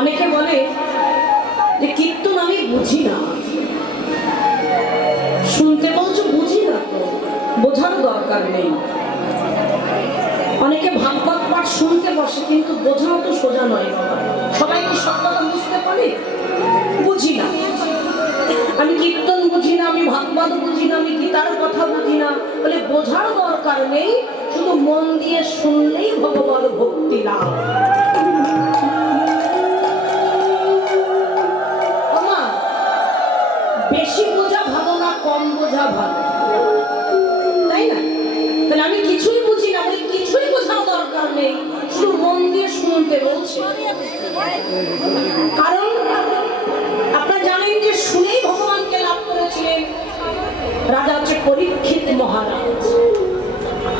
অনেকে বলে যে কীর্তন আমি বুঝি না। শুনতে বলছো বুঝি না, তো বোঝার দরকার নেই। অনেকে ভাগবত পাঠ শুনতে বসে, কিন্তু বোঝাও তো সোজা নয় বাবা। সবাই কি সব কথা বুঝতে পারে? বুঝি না, আমি কীর্তন বুঝি না, আমি ভাগবত বুঝি না, আমি গীতার কথা বুঝি না। বলে বোঝার দরকার নেই, শুধু মন দিয়ে শুনলেই ভগবান ভক্তি লাভ। বেশি বোঝা ভালো না, কম বোঝা ভালো, তাই না? তাহলে আমি কিছুই বুঝি না, বলে কিছুই বোঝার দরকার নেই, শুধু মন দিয়ে শুনতে বলছে। কারণ আপনারা জানেন যে শুনেই ভগবানকে লাভ করেছিলেন রাজা হচ্ছে পরীক্ষিত মহারাজ।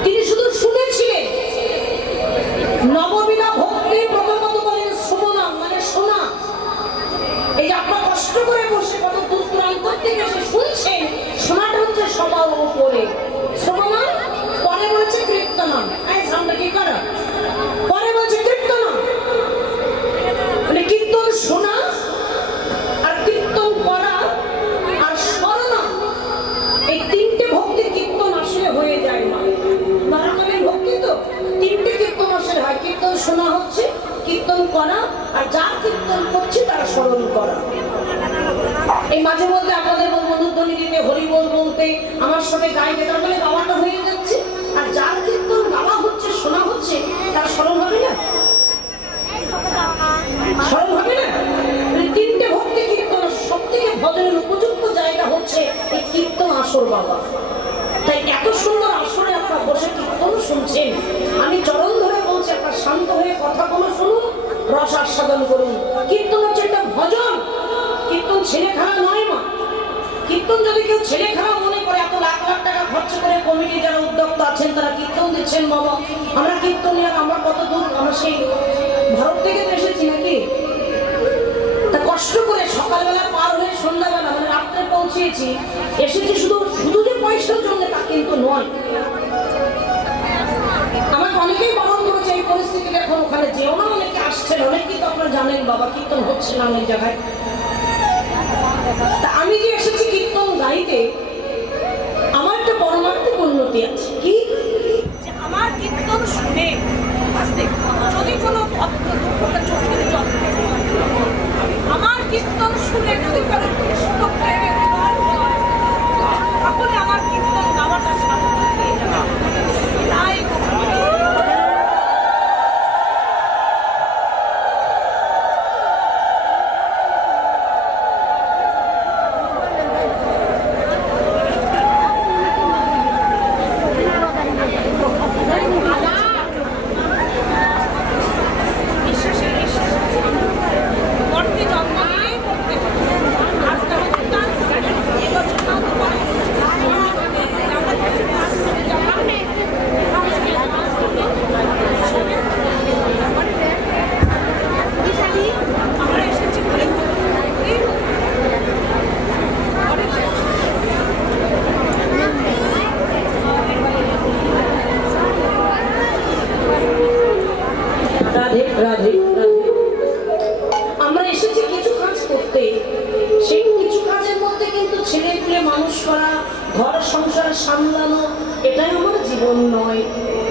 তিনি শুধু শুনেছিলেন। নববিনা ভক্তি প্রথমত বলেন শ্রবণা, মানে শোনা। এই যে আপনারা কষ্ট করে বসে কত দূর দূরান্ত থেকে এসে শুনছেন, শোনাটা হচ্ছে সবার উপরে। শ্রবণা পরে বলেছে কীর্তনা, সামনে কি করা, পরে বলেছে কীর্তনা, মানে কীর্তন শোনা আর কীর্তন করা আর স্মরণা, এই তিনটে ভক্তি কীর্তন আসলে হয়ে যায় না। নরকালের ভক্তি তো তিনটে কীর্তন আসলে হয়। কীর্তন শোনা হচ্ছে, কীর্তন করা, আর যা কীর্তন করছে তারা স্মরণ করা। এই মাঝে মধ্যে আপনাদের মনুধ্বনি দিতে, হরিবোল বলতে, আমার সঙ্গে গাইতে, তার মানে গাওয়াটা হয়ে যাচ্ছে। আর যার কীর্তন গাওয়া হচ্ছে, শোনা হচ্ছে, তার স্মরণ হবে না? স্মরণ হবে না? তিনটে ভক্তি কীর্তন সব থেকে ভজনের উপযুক্ত জায়গা হচ্ছে এই কীর্তন আসর বাবা। তাই এত সুন্দর আসরে আপনারা বসে কীর্তন শুনছেন। আমি চরণ ধরে বলছি, আপনার শান্ত হয়ে কথাগুলো শুনুন, রস আস্বাদন করুন। কীর্তন হচ্ছে একটা ভজন, কীর্তন ছেলে খেলা নয় মা। কীর্তন যদি কেউ ছেলে খেলা মনে করে, এত লাখ লাখ টাকা খরচ করে কমিটি যারা উদ্যোক্তা আছেন তারা কীর্তন দিচ্ছেন, বাবা আমরা কীর্তন নিয়ে আমরা কত দূর, আমরা সেই ভারত থেকে তো এসেছি নাকি, তা কষ্ট করে সকালবেলা পার হয়ে সন্ধ্যাবেলা মানে রাত্রে পৌঁছেছি, এসেছি শুধু শুধু যে পয়সার জন্য তা কিন্তু নয়। আমাকে অনেকেই বারণ করেছে এই পরিস্থিতিতে এখন ওখানে যেও না, অনেকে আসছেন, অনেকেই তো আপনারা জানেন বাবা কীর্তন হচ্ছে না অনেক জায়গায়। তা আমি যে এসেছি কীর্তন গাইতে, আমার একটা পরমার্থিক উন্নতি আছে। কি? আমার কীর্তন শুনে যদি কোনো ভক্ত দুঃখটা চোখের জল, আমার কীর্তন শুনে যদি কারো কৃষ্ণ প্রেমে তাহলে আমার কীর্তন গাওয়াটা সার্থক হয়ে যাবে। তাই আমরা এসেছি কিছু কাজ করতে, সেই কিছু কাজের মধ্যে কিন্তু ছেলে পেলে মানুষ করা, ঘর সংসার সামলানো, এটাই আমার জীবন নয়।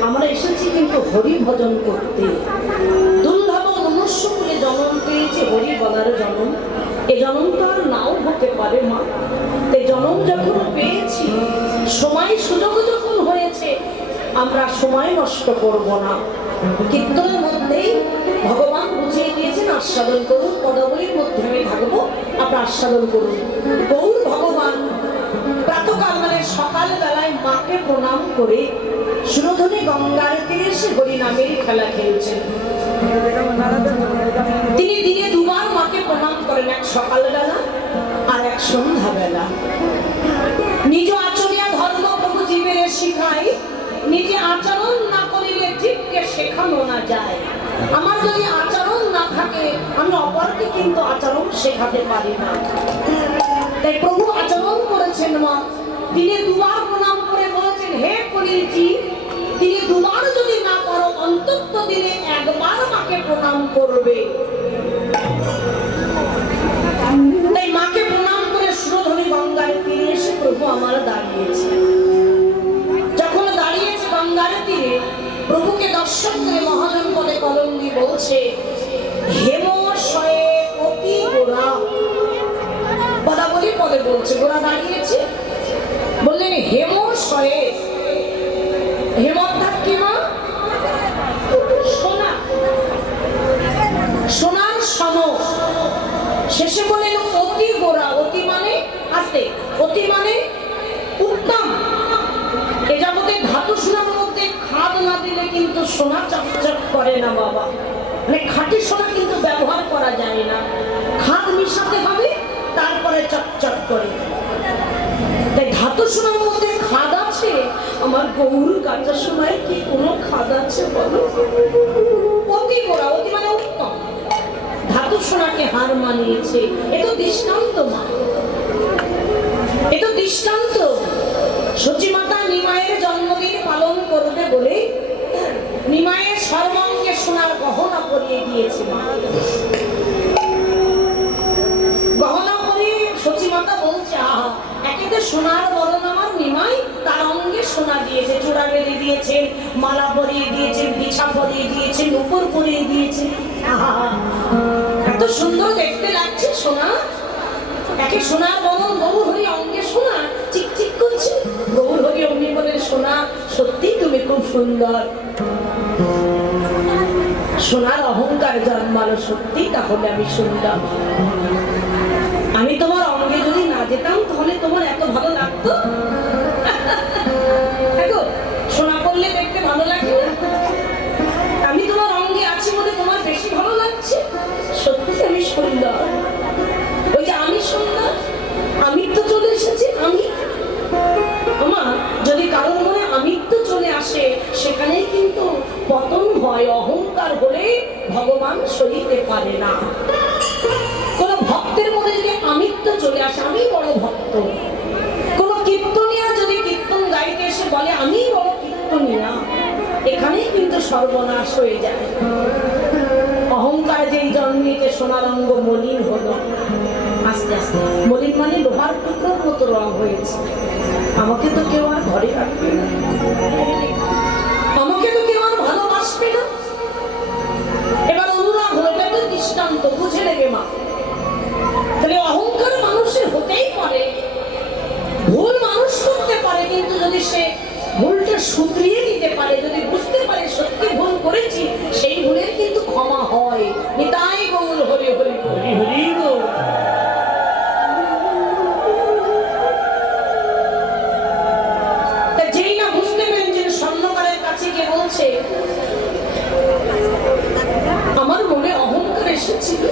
আমরা এসেছি কিন্তু হরি ভজন করতে। দুর্লভ মনুষ্য কুলে জন্ম পেয়েছে, হরি বলার জন্ম। এ জন্ম তো আর নাও হতে পারে মা। এই জন্ম যখন পেয়েছি, সময় সুযোগ যখন হয়েছে, আমরা সময় নষ্ট করব না। কীর্তনের মধ্যেই ভগবান বুঝিয়ে দিয়েছেন, আস্বাদন করুন, পদাবলীর মধ্যে আমি থাকবো, আপনার আস্বাদন করুন। গৌর ভগবান প্রাতকাল মানে সকাল বেলায় মাকে প্রণাম করে সুরধনী গঙ্গার তীরে সে হরিনামের খেলা খেলছেন। তিনি দিনে দুবার মাকে প্রণাম করেন, এক সকালবেলা আর এক সন্ধ্যাবেলা। নিজ আচরিয়া ধর্ম প্রভু জীবের শিখায়, নিজে আচরণ না করিলে জীবকে শেখানো না যায়। আমার যদি আচরণ না থাকে, আমি অপরকে কিন্তু আচরণ শেখাতে পারি না। তাই প্রভু আচরণ করেছেন মা, দিনে দুবার প্রণাম করে বলেছেন, হে কলিজি, দিনে দুবার যদি না করো, অন্তত দিনে একবার মাকে প্রণাম করবে। বলছে। গোরা দাঁড়িয়েছে, বললেন হেম শয়ে। হেম অর্থাৎ কি মা? সোনা, সোনার সম। শেষে বলেন অতি গোরা। অতি মানে আস্তে, অতি মানে উত্তম। এ জগতে ধাতু সোনার মধ্যে খাদ না দিলে কিন্তু সোনা চকচক করে না বাবা। মানে খাঁটি সোনা কিন্তু ব্যবহার করা যায় না, খাদ মিশাতে হবে তারপরে চকচক করে। তাই ধাতু সোনার মধ্যে খাদ আছে, আমার গৌর কাঁচা সোনায় কি কোনো খাদ আছে বলো? অতি গোরা, অতি মানে উত্তম। ধাতু সোনাকে হার মানিয়েছে, এ তো দৃষ্টান্ত মা, এ তো দৃষ্টান্ত। সচিমাতা নিমায়ের জন্মদিন পালন করবে বলে নিমায়ের সর্বাঙ্গে সোনার গহনা পরিয়ে দিয়েছে মা। গহনা পরিয়ে সচিমাতা বলছে আহা, একে তো সোনার বরণ আমার নিমাই, তার অঙ্গে সোনা দিয়েছে, চূড়া বেঁধে দিয়েছে, মালা পরিয়ে দিয়েছে, বিছা পরিয়ে দিয়েছে, নুপুর পরিয়ে দিয়েছে। আহা, এত সুন্দর দেখতে লাগছে সোনা। একে সোনার বরণ, গৌর হরি অঙ্গে সোনা চিকচিক করছে। গৌর হরি অমনি বলে সোনা সত্যি তুমি খুব সুন্দর। সোনার অহংকার জন্মালো সত্যি, তাহলে আমি সুন্দর। আমি তোমার অঙ্গে যদি না যেতাম তাহলে তোমার এত ভালো লাগতো? দেখো সোনা পড়লে দেখতে ভালো লাগে না? আমি তোমার অঙ্গে আছি বলে তোমার বেশি ভালো লাগছে। সত্যি আমি সুন্দর। ওই যে আমি সুন্দর, আমিত্ব চলে এসেছে। আমি আমার যদি কারোর মনে আমিত্ব চলে আসে, সেখানেই কিন্তু পতন হয়। অহংকার হলে ভগবান সইতে পারে না। কোন ভক্তের মধ্যে যদি আমিত্ব চলে আসে, আমি বড় ভক্ত, কোন কীর্তনিয়া যদি কীর্তন গাইতে এসে বলে আমি বড় কীর্তনিয়া, এখানেই কিন্তু সর্বনাশ হয়ে যায়। অহংকার যেই জন্মিতে সোনার অঙ্গ মলিন হলো, আস্তে আস্তে মলিন মানে লোহার টুকরোর মতো রং হয়েছে। আমাকে তো কেউ আর ঘরে রাখবে না, আমাকে তো কেউ আর ভালোবাসবে না। এবার অনুরাগ হলো, এটা তো দৃষ্টান্ত, বুঝে নেবে মা। তাহলে অহংকার মানুষের হতেই পারে, ভুল মানুষ করতে পারে, কিন্তু যদি সে ভুলটা শুধরিয়ে দিতে পারে, যদি বুঝতে পারে সত্যি ভুল করেছি, সেই ভুলের কিন্তু ক্ষমা হয়। নিতাই গৌর হরি হরি হরি হরি গো। যেই না বুঝতে পেরেন যে স্বর্ণকারের কাছে গিয়ে বলছে আমার মনে অহংকার এসেছিল,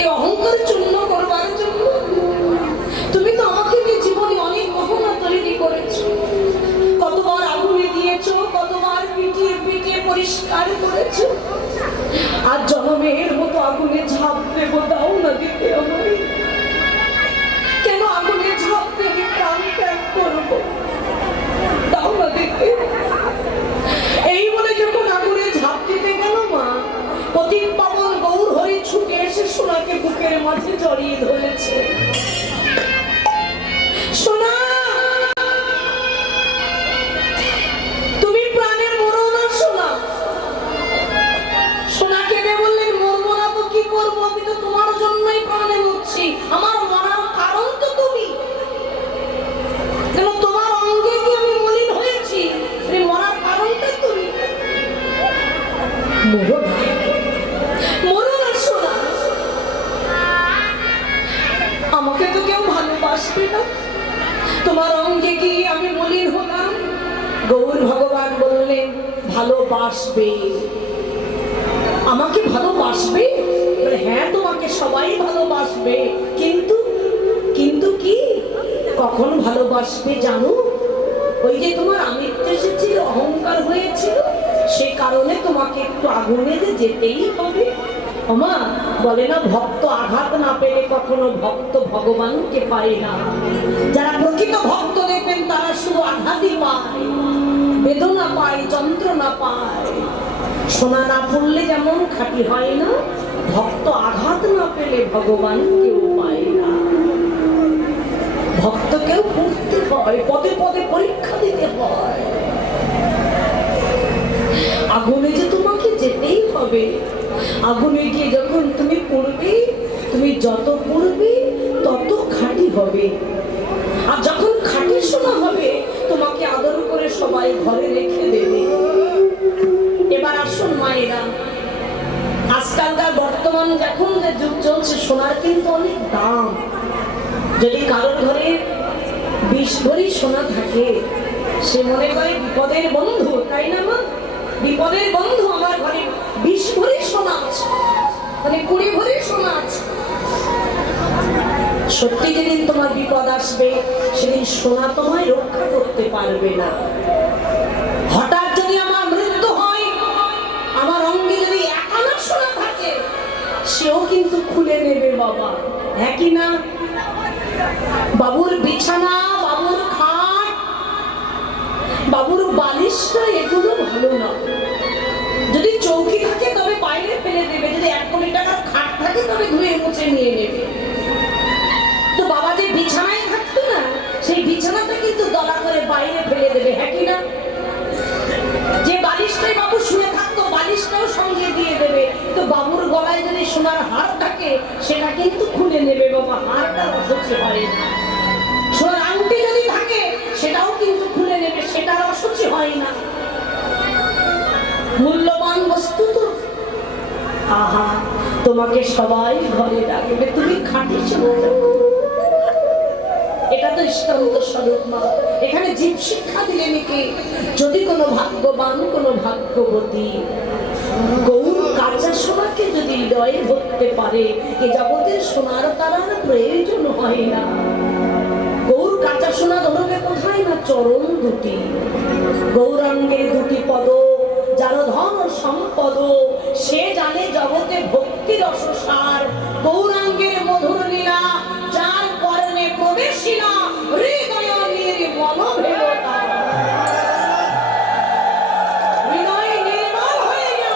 এই অহংকার চূর্ণ করবার জন্য তুমি তো আমাকে নিয়ে জীবনে অনেক গহনা তৈরি করেছো, কতবার আগুনে দিয়েছো, কতবার পিটিয়ে পিটিয়ে পরিষ্কার করেছো। আর জনমের মতো আগুনে ঝাঁপ দেবো, দাও না দিতে আমার। কেন আগুনে ঝাঁপ দেবে, প্রাণ ত্যাগ করবো, দাও না দিতে। এই বলে যখন আগুনে ঝাঁপ দিতে গেল মা, পতিত পাবন গৌর হরি ছুটে এসে সোনাকে বুকের মাঝে জড়িয়ে ধরেছে। সোনা তুমি প্রাণে মরো না সোনা। সোনা কেঁদে বললেন মরবো না তো কি করবো, আমি তো তোমার জন্যই প্রাণে মরছি। আমার মরার কারণ তো তুমি, কেন তোমার অঙ্গে কি আমি মলিন হয়েছি, মরার কারণটা তুমি। মরো না, মরো না সোনা, আমাকে তো কেউ ভালোবাসবে না, তোমার অঙ্গে কি আমি মলিন হলাম। গৌর ভগবান বললেন ভালোবাসবে, আমাকে ভালোবাসবে। হ্যাঁ তোমাকে সবাই ভালোবাসবে, কিন্তু কিন্তু কি কখন ভালোবাসবে জানো? ওই যে তোমার আমিত্ব এসেছিল, অহংকার হয়েছিল, সে কারণে তোমাকে একটু আগুনে যেতেই হবে। ওমা বলে না ভক্ত আঘাত না পেলে কখনো ভক্ত ভগবানকে পায় না। যারা প্রকৃত ভক্ত দেখবেন তারা শুধু আঘাতই পায়, বেদনা পায়, যন্ত্রণা পায়। সোনা না পড়লে যেমন খাঁটি হয় না, ভক্ত আঘাত না পেলে ভগবান কেউ পায় না। ভক্তকেও পড়তে হয়, পদে পদে পরীক্ষা দিতে হয়। আগুনে যে তোমাকে যেতেই হবে। আগুনে গিয়ে যখন তুমি পড়বে, তুমি যত পড়বে তত খাঁটি হবে। আর যখন খাঁটি সোনা হবে তোমাকে আদর করে সবাই ঘরে রেখে দেবে। এবার আসুন মায়েরা, আজকালকার বর্তমান যখন যে যুগ চলছে, সোনার কিন্তু অনেক দাম। যদি কারোর ঘরে 20 ভরি সোনা থাকে, সে মনে করে বিপদের বন্ধু, তাই না মা? বিপদের বন্ধু, আমার ঘরে 20 ভরি সোনা আছে, মানে 20 ভরি সোনা আছে। সত্যি যেদিন তোমার বিপদ আসবে, সেদিন সোনা তোমায় রক্ষা করতে পারবে না। হঠাৎ যদি আমার মৃত্যু হয়, আমার অঙ্গে যদি 1 আনা সোনা থাকে, সেও কিন্তু খুলে নেবে বাবা, হ্যাঁ কি না? বাবুর বিছানা, বাবুর খাট, বাবুর বালিশটা, এগুলো ভালো না। যদি চৌকি থাকে তবে বাইরে ফেলে দেবে, যদি 1 কোটি টাকার খাট থাকে তবে ধুয়ে মুছে নিয়ে নেবে। তো বাবা যে বিছানায় থাকতো না, সেই বিছানাটা কিন্তু দলা করে বাইরে ফেলে দেবে, হ্যাঁ কি না? যে বালিশটাই বাবু শুয়ে থাকতো, বালিশটাও সঙ্গে দিয়ে দেবে। তো বাবুর গলায় যদি সোনার হার থাকে, সেটা কিন্তু খুলে নেবে বাবা, হারটা অসুচি হয় না। সোনার আংটি যদি থাকে, সেটাও কিন্তু খুলে নেবে, সেটার অসুচি হয় না। মূল্যবান বস্তু তো, আহা, তোমাকে সবাই ঘরে ডাকবে, তুমি খাঁটি সোনা। এটা তো ইষ্টন্ত স্বরূপ মা। এখানে জীব শিক্ষা দিলেন কি, যদি কোনো ভাগ্যবান, কোনো ভাগ্যবতী গৌর কাঁচা সোনাকে যদি হৃদয়ে ধরতে পারে, এ জগতের সোনার তারার প্রয়োজন হয় না। গৌর কাঁচা সোনা ধরবে কোথায় না? চরণ দুটি, গৌরাঙ্গের 2টি পদ। যার ধন সম্পদ, সে জানে জগতে ভক্তি রসসার। গৌরাঙ্গের মধুর লীলা, যার কর্ণে প্রবেশিনা, হৃদয় নির্মল ভেবতা। হৃদয় নির্মল হয়ে না,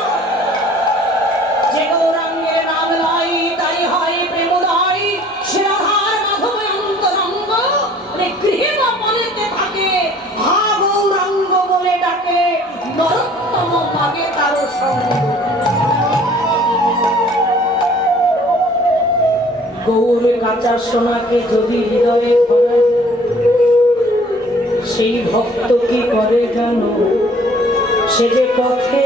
যে গৌরাঙ্গের নাম লয়, তাই হয় প্রেমোদয়। সে রাধার মাধব অন্তরঙ্গ, গৃহে বা বলেতে থাকে, হা গৌরাঙ্গ বলে ডাকে, নরোত্তম পাগে তার সঙ্গ। গৌর কাঁচা সোনাকে যদি হৃদয়ে ধরা, সেই ভক্ত কি করে জানো? সে যে পথে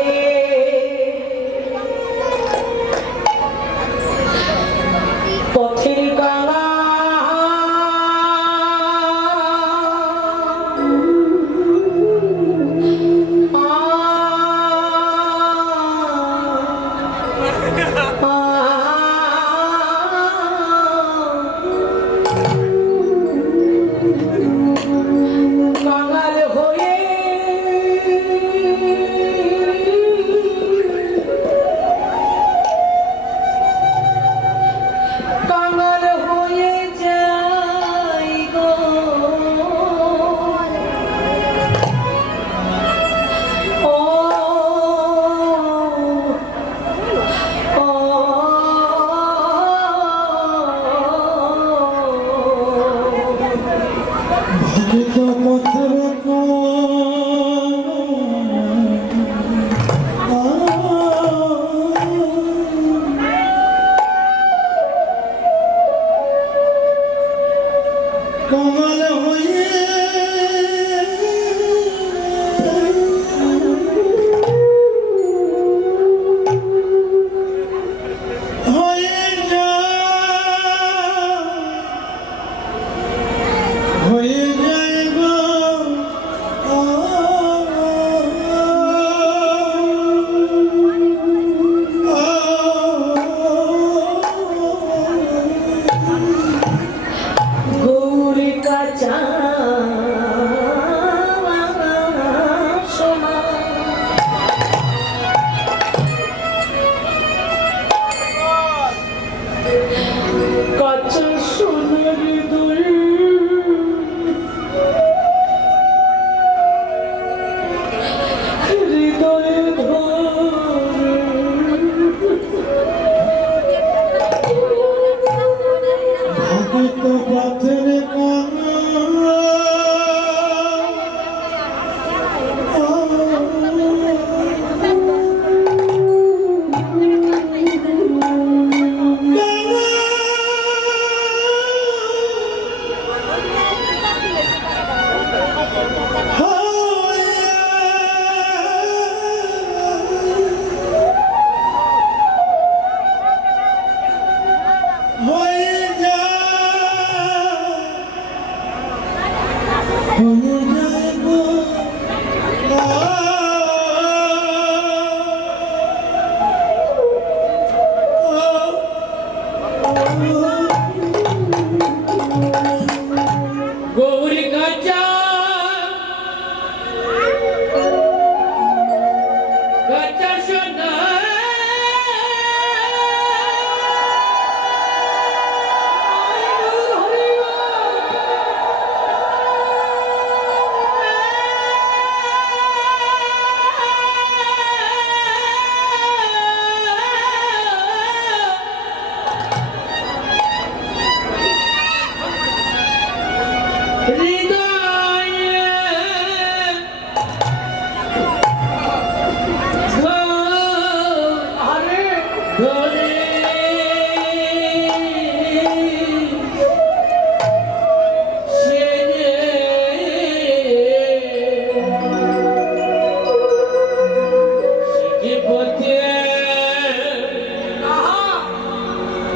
পথের গালা গৌর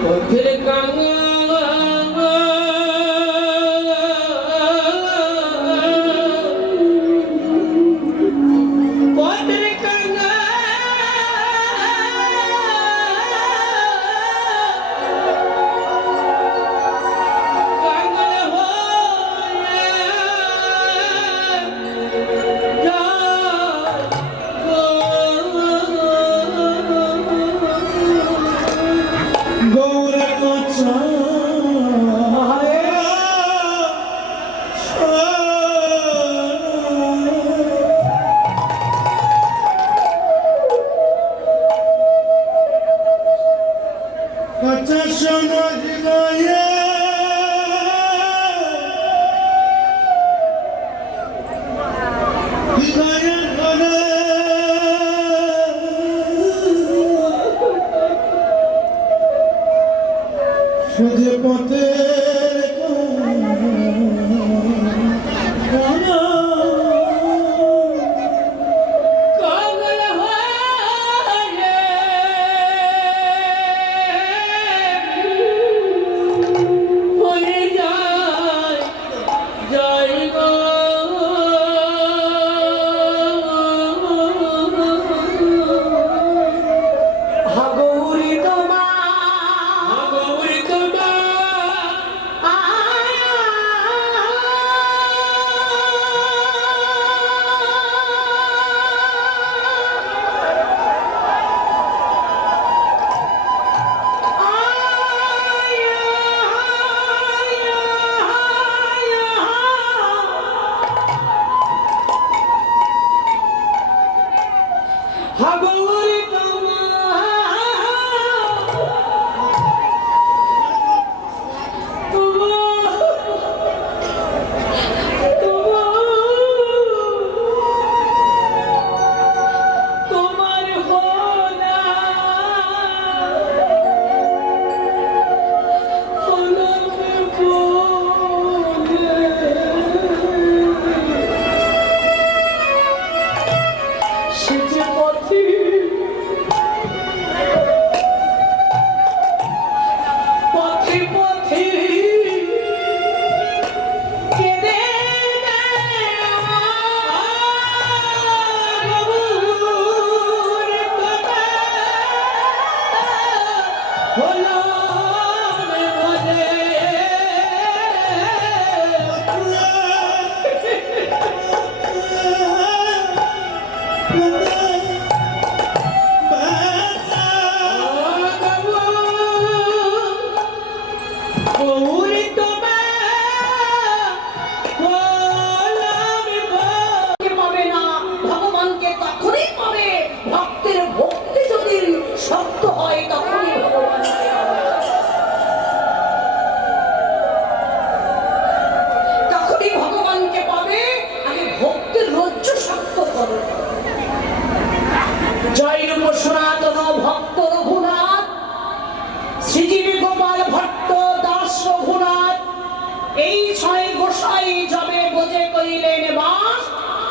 পথের কাঙা সুধে পথে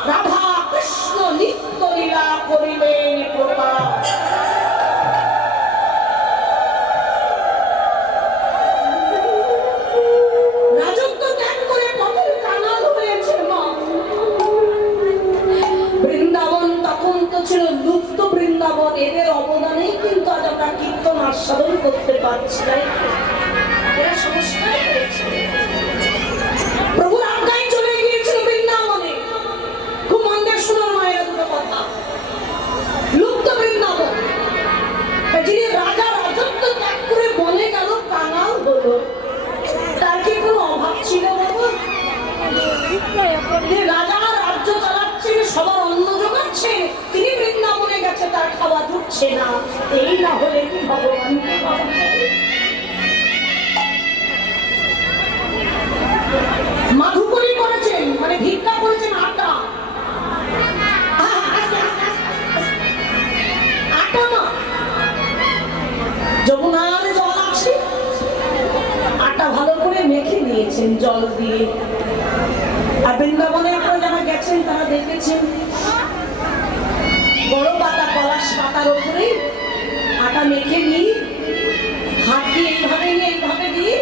রাধা কৃষ্ণ নিত্য লীলা করিলেন প্রকাশ। রাজত্ব ত্যাগ করে পথের কাঙাল হয়েছে মা। বৃন্দাবন তখন তো ছিল লুপ্ত বৃন্দাবন, এদের অবদানেই কিন্তু আজ আমরা কীর্তন আস্বাদন করতে পারছি। এরা সমস্যায় হয়েছে। প্রভুর আজ্ঞায় চলে গিয়েছিল বৃন্দাবনে। খুব মন দিয়ে শুনুন মায়ের দুটো কথা। লুপ্ত বৃন্দাবন, যিনি রাজা রাজত্ব ত্যাগ করে বনে গেল, কাঙাল হলো, তার কি কোনো অভাব ছিল বাবা? যে রাজা রাজ্য চালাচ্ছেন, সবার অন্ন জোগাচ্ছেন, তিনি বৃন্দাবনে গেছে, তার খাওয়া জুটছে না। এই না হলে কি ভগবানকে পাওয়া যাবে? মাধুকরী করেছেন, মানে ভিক্ষা করেছেন আটা। আটা মা, যমুনার জল আছে, আটা ভালো করে মেখে নিয়েছেন জল দিয়ে। আর বৃন্দাবনের পরে যারা গেছেন তারা দেখেছেন বড় পাতা, পলাশ পাতার উপরে আটা মেখে নিয়ে হাত দিয়ে হয়নি এইভাবে দিয়ে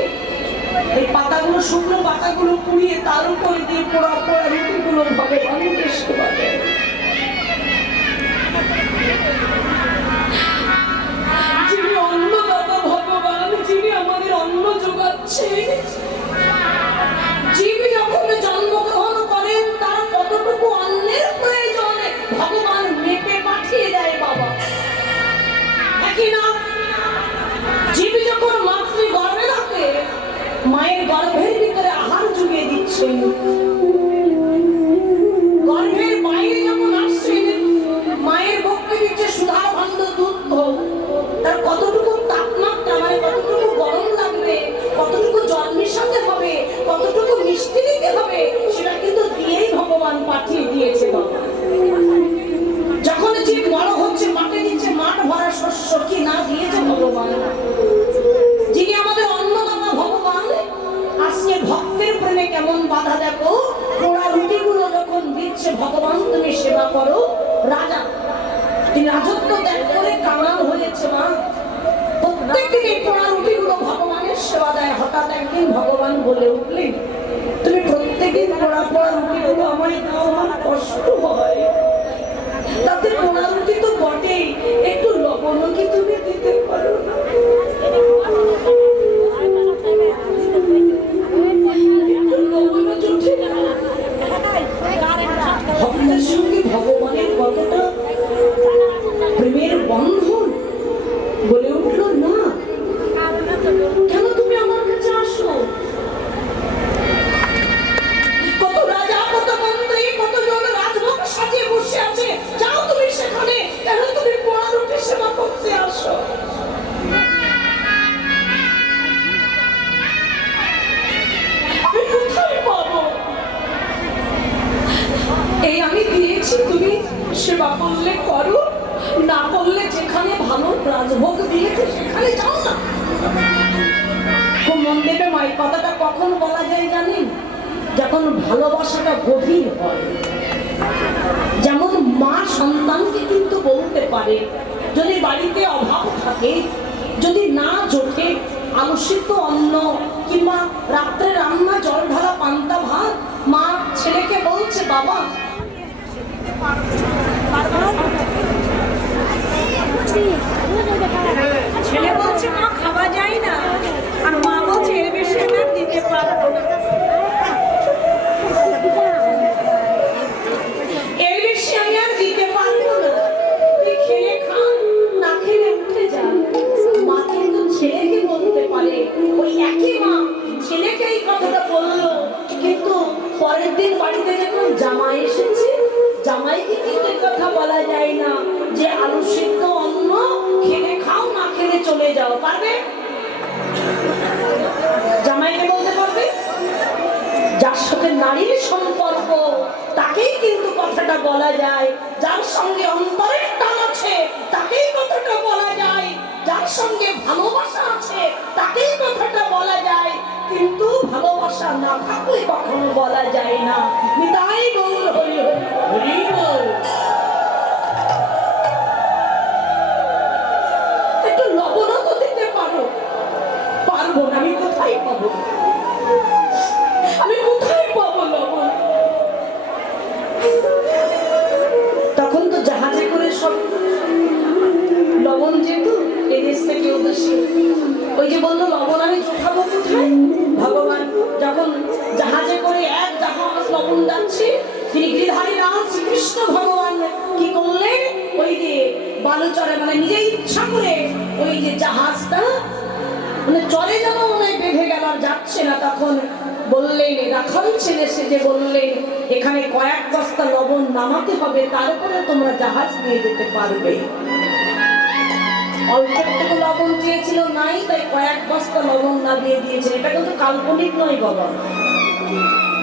এই পাতাগুলো, শুকনো পাতাগুলো পুড়িয়ে তার উপরে দিয়ে পোড়া পোড়া রুটিগুলো ভগবানকে সেবা দেয়। যিনি অন্নদাতা ভগবান, যিনি আমাদের অন্ন যোগাচ্ছে, যিনি যখন জন্মগ্রহণ করেন তার কতটুকু অন্নের প্রয়োজন ভগবান মেপে পাঠিয়ে দেয় বাবা। একই না, জীব যখন মাতৃ গর্ভে থাকে, মায়ের গর্ভের ভিতরে আহার জুগিয়ে দিচ্ছেন, গর্ভের বাইরে যখন আসছেন মায়ের বক্ষে দিচ্ছে সুধা ভাণ্ড দুধ, তার কতটুকু তাপমাত্রা, মানে কতটুকু গরম লাগবে, কতটুকু জল মিশাতে হবে, কতটুকু মিষ্টি দিতে হবে, সেটা কিন্তু দিয়েই ভগবান পাঠিয়ে দিয়েছে বাবা। যখন জীব বড় হচ্ছে, মাঠে দিচ্ছে মাঠ ভরা শস্য, কি না দিয়েছে ভগবান। যিনি আমাদের অন্নদাতা ভগবান, আজকে ভক্তের প্রেমে কেমন বাধা দেখো, পোড়া রুটিগুলো যখন দিচ্ছে ভগবান তুমি সেবা করো। রাজা তিনি রাজত্ব ত্যাগ করে কাঙাল হয়েছে মা, প্রত্যেকদিন এই পোড়া রুটিগুলো ভগবানের সেবা দেয়। হঠাৎ একদিন ভগবান বলে উঠলেন, তুমি প্রত্যেকদিন পোড়া পোড়া রুটিগুলো আমায় দাও, আমার কষ্ট হয়। তাতে পোড়া রুটি তো বটেই, একটু লবণও কি তুমি দিতে পারো না? ভক্তের সঙ্গে ভগবানের কতটা প্রেমের বন্ধন। বলে উঠল, না কেন তুমি আমার কাছে আসো? কত রাজা, কত মন্ত্রী, কতজন রাজভোগ সাজিয়ে বসে আছে, যাও তুমি সেখানে, কেন তুমি পোড়া রুটি সেবা করতে আসো? আমি কোথায় পাবো? এই আমি দিয়েছি, তুমি সেবা করলে করো, না করলে যেখানে ভালো রাজভোগ দিয়েছে সেখানে যাও না। খুব মন দেবে, মায়ের কথাটা কখন বলা যায় জানেন? যখন ভালোবাসাটা গভীর হয়। যেমন মা সন্তানকে কিন্তু বলতে পারে, যদি বাড়িতে অভাব থাকে, যদি না জোটে আলু সিদ্ধ অন্ন কিংবা রাত্রে রান্না জল ঢালা পান্তা ভাত, মা ছেলেকে বলছে, বাবা ছেলে বলছে মা খাওয়া যায় না, আর মা বলছে এর বেশি আমি আর দিতে পারবো না। এর বেশি আমি আর দিতে পারবো না, তুই খেলে খা, না খেলে উঠে যা। মা কিন্তু ছেলেকে বলতে পারে। ওই একই মা ছেলেকে এই কথাটা বললো, কিন্তু পরের দিন বাড়িতে যখন জামাই এসেছে, জামাইকে কিন্তু এই কথা বলা যায় না যে আলু সিদ্ধ অন্ন খেলে খাও, না খেলে চলে যাও। পারবে? জামাইকে বলতে পারবে? যার সাথে নারীর সম্পর্ক তাকেই কিন্তু কথাটা বলা যায়, যার সঙ্গে অন্তরের টান আছে তাকেই কথাটা বলা যায়, যার সঙ্গে ভালোবাসা আছে তাকেই কথাটা বলা যায়, কিন্তু ভালোবাসা না থাকলে কখনো বলা যায় না। নিতাই গৌর হরি হরি হরি বল। একটু লবণও তো দিতে পারো। পারবো না, আমি কোথায় পাবো? আমি কোথায় পাবো লবণ? তখন তো জাহাজে করে সব লবণ যেত এদেশ থেকে ওদেশে। ওই যে বললো লবণ আমি জোটাবো কোথায়? ভগবান যখন জাহাজে করে এক জাহাজ লবণ যাচ্ছে, তিনি গিরিধারী রাম শ্রীকৃষ্ণ ভগবান কি করলেন? ওই যে বালুচরে, মানে নিজে ইচ্ছা করে ওই যে জাহাজটা মানে চলে যেন মনে বেঁধে গেল, যাচ্ছে না। তখন বললেন, রাখাল ছেলে সেজে বললেন, এখানে কয়েক বস্তা লবণ নামাতে হবে, তারপরে তোমরা জাহাজ নিয়ে যেতে পারবে। অল্প একটু লবণ চেয়েছিল, নাই, তাই কয়েক বস্তা লবণ না দিয়ে দিয়েছে। এটা কিন্তু কাল্পনিক নয় বাবা,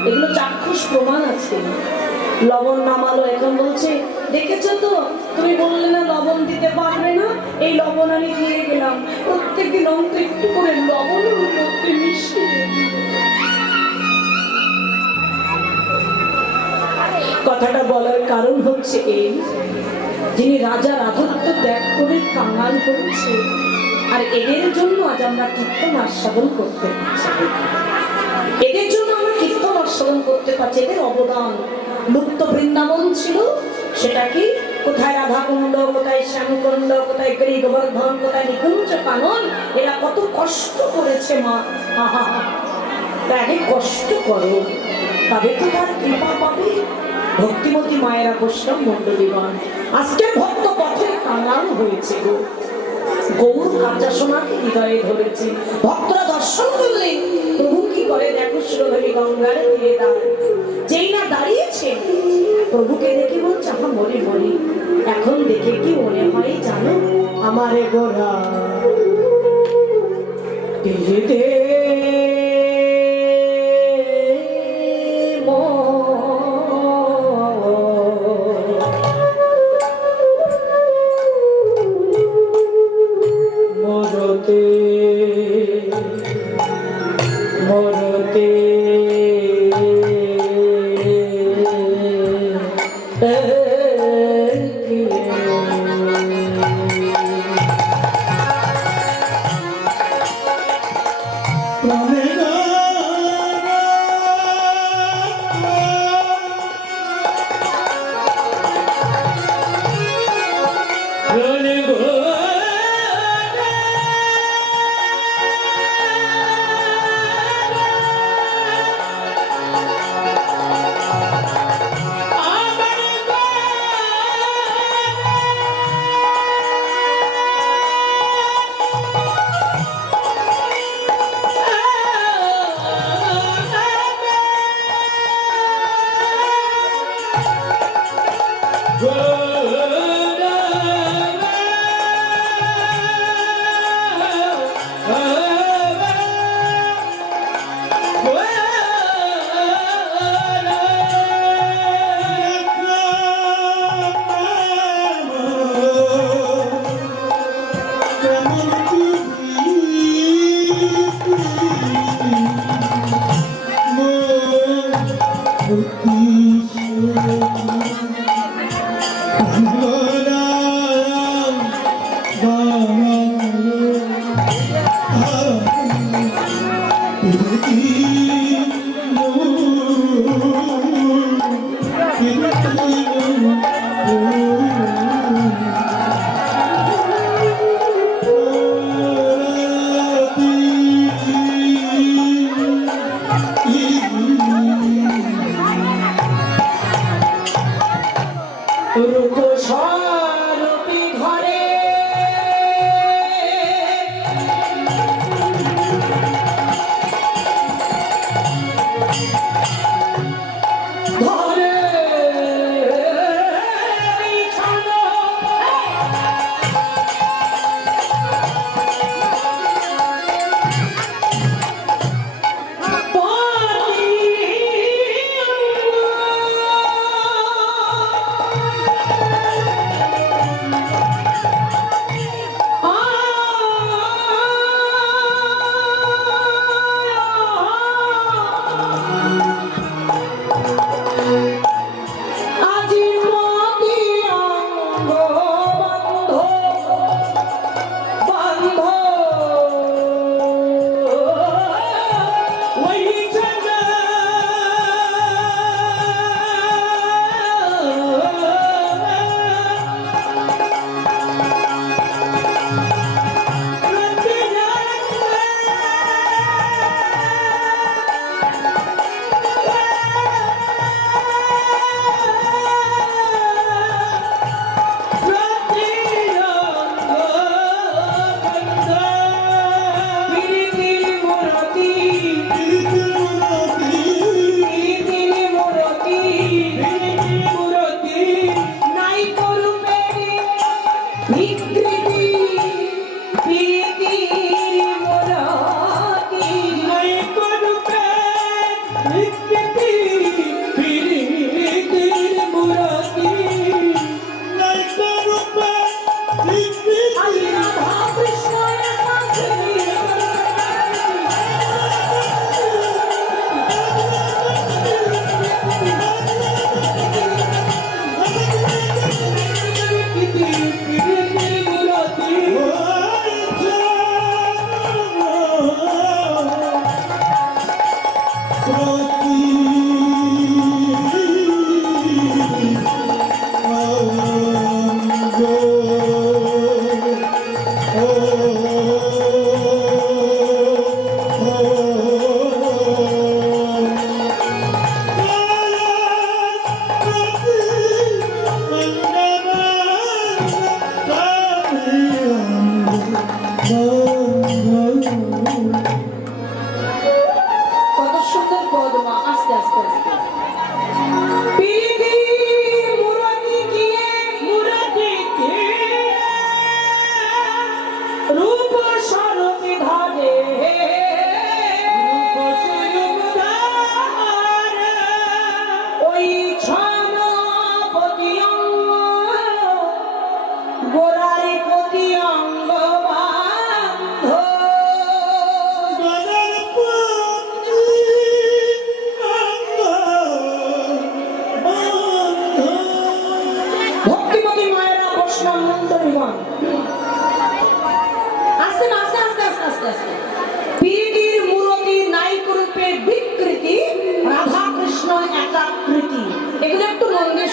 এগুলো চাক্ষুষ প্রমাণ আছে। লবণ নামালো, এখন বলছে, দেখেছো তো, তুমি বললে না লবণ দিতে পারবে না, এই লবণ আমি দিয়ে গেলাম। প্রত্যেকদিন অন্ত একটু করে লবণ মিশিয়ে। কথাটা বলার কারণ হচ্ছে এই, যিনি রাজা রাজত্ব ত্যাগ করে কাঙাল হয়েছে, আর এদের জন্য আজ আমরা কীর্তন আস্বাদন করতে পারছি। এদের জন্য আমরা কীর্তন আস্বাদন করতে পারছি। এদের অবদান, মুক্ত বৃন্দাবন ছিল, সেটা কি কোথায় রাধাকুণ্ড, কোথায় শ্যামকুণ্ড, কোথায় গিরি গোবর্ধন, কোথায় নিকুঞ্জ কানন, এরা কত কষ্ট করেছে মা। আগে কষ্ট করো, তবে তো তার কৃপা পাবে। ভক্তিমতী মায়েরা বৈষ্ণব মণ্ডলীগণ, আজকের ভক্ত পথের কাঙাল হয়েছে গো। গৌর কাঁচা সোনাকে হৃদয়ে ধরেছে। ভক্তরা দর্শন করলেন, প্রভু কি করে দেখো, সুরভি গঙ্গার তীরে দাঁড়ায়। যেই না দাঁড়িয়েছে, প্রভুকে দেখে বলছে আহা মরি মরি। এখন দেখে কি মনে হয় জানো, আমারে গোরা দে মরতে মরতে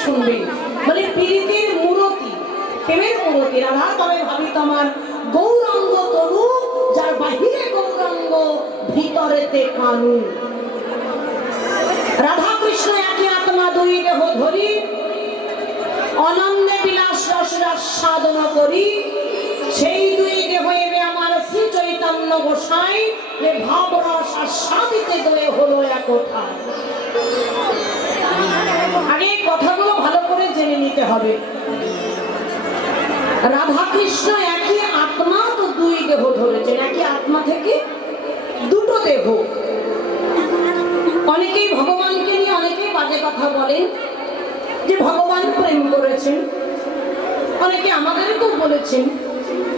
শুনবেন। মানে পীড়িতের মূরতি, প্রেমের মূরতি। রাধা তবে ভাবি তোমার গৌরাঙ্গ তরু, যার বাহিরে গৌরাঙ্গ ভিতরেতে কানু। রাধা কৃষ্ণ একই আত্মা, দুই দেহ ধরি, অনন্দে বিলাস রস সাধন করি। সেই দুই দেহ এবে আমার শ্রী চৈতন্য গোসাই, যে ভাব রস আস্বাদিতে দয়ে হলো একথা। আগে কথাগুলো ভালো করে জেনে নিতে হবে। রাধা কৃষ্ণ একই আত্মা, তো দুই দেহ ধরেছেন। একই আত্মা থেকে দুটো দেহ। অনেকেই ভগবানকে নিয়ে অনেকেই বাজে কথা বলেন যে ভগবান প্রেম করেছেন। অনেকে আমাদেরকেও বলেছেন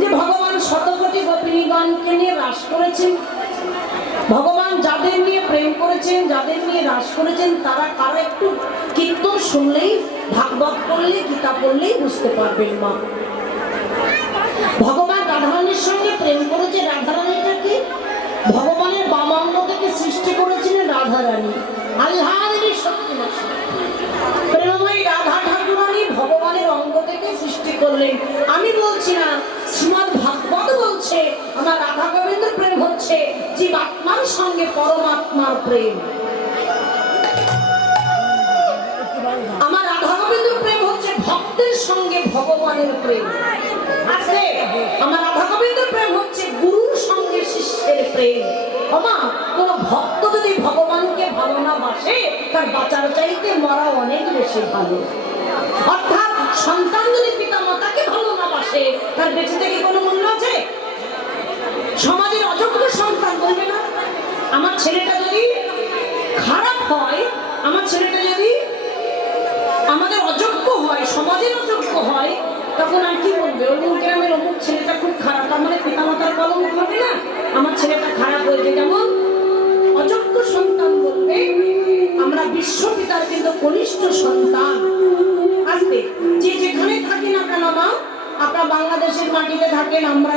যে ভগবান শতকোটি গোপিনীগণকে নিয়ে রাস করেছেন। ভগবান যাদের নিয়ে প্রেম করেছেন, যাদের নিয়ে রাস করেছেন, তারা কারো একটু কীর্তন শুনলেই, ভাগবত পড়লে, গীতা পড়লেই বুঝতে পারবেন মা। ভগবান রাধারানীর সঙ্গে প্রেম করেছে। রাধারানীটাকে ভগবানের বামাঙ্গ থেকে সৃষ্টি করেছিলেন রাধারানী, আল্লাহর শক্তি। প্রেমময়ী রাধা ঠাকুরানী ভগবানের অঙ্গ থেকে সৃষ্টি করলেন। আমি বলছি না, শ্রীমদ্ ভাগবত বলছে আমার রাধা গোবিন্দ প্রেম হচ্ছে জীবাত্মার সঙ্গে পরমাত্মার প্রেম। আমার রাধা গোবিন্দ প্রেম হচ্ছে ভক্তের সঙ্গে ভগবানের প্রেম। আছে আমার রাধা গোবিন্দ প্রেম হচ্ছে গুরুর সঙ্গে শিষ্যের প্রেম। ওমা, কোন ভক্ত যদি ভগবানকে ভালো না বাসে, তার বাঁচার চাইতে মরা অনেক বেশি ভালো। অর্থাৎ সন্তান যদি পিতা মাতাকে ভালো না বাসে, তার বেঁচে থেকে কোনো মূল্য আছে? সমাজের অযোগ্য সন্তান বলবে না, আমার ছেলেটা যদি খারাপ হয়, আমার ছেলেটা যদি আমাদের অযোগ্য হয়, সমাজের অযোগ্য হয়, তখন আর কি বলবে? অমুক গ্রামের অমুক ছেলেটা খুব খারাপ, তার মানে পিতা মাতার কলঙ্ক হবে না? আমার ছেলেটা খারাপ হয়েছে। যেমন অযোগ্য সন্তান বলবে আমরা বিশ্বপিতার কিন্তু কনিষ্ঠ সন্তান। আসবে যে যেখানে থাকি না কেন মা, আপনারা বাংলাদেশের মাটিতে থাকেন, আমরা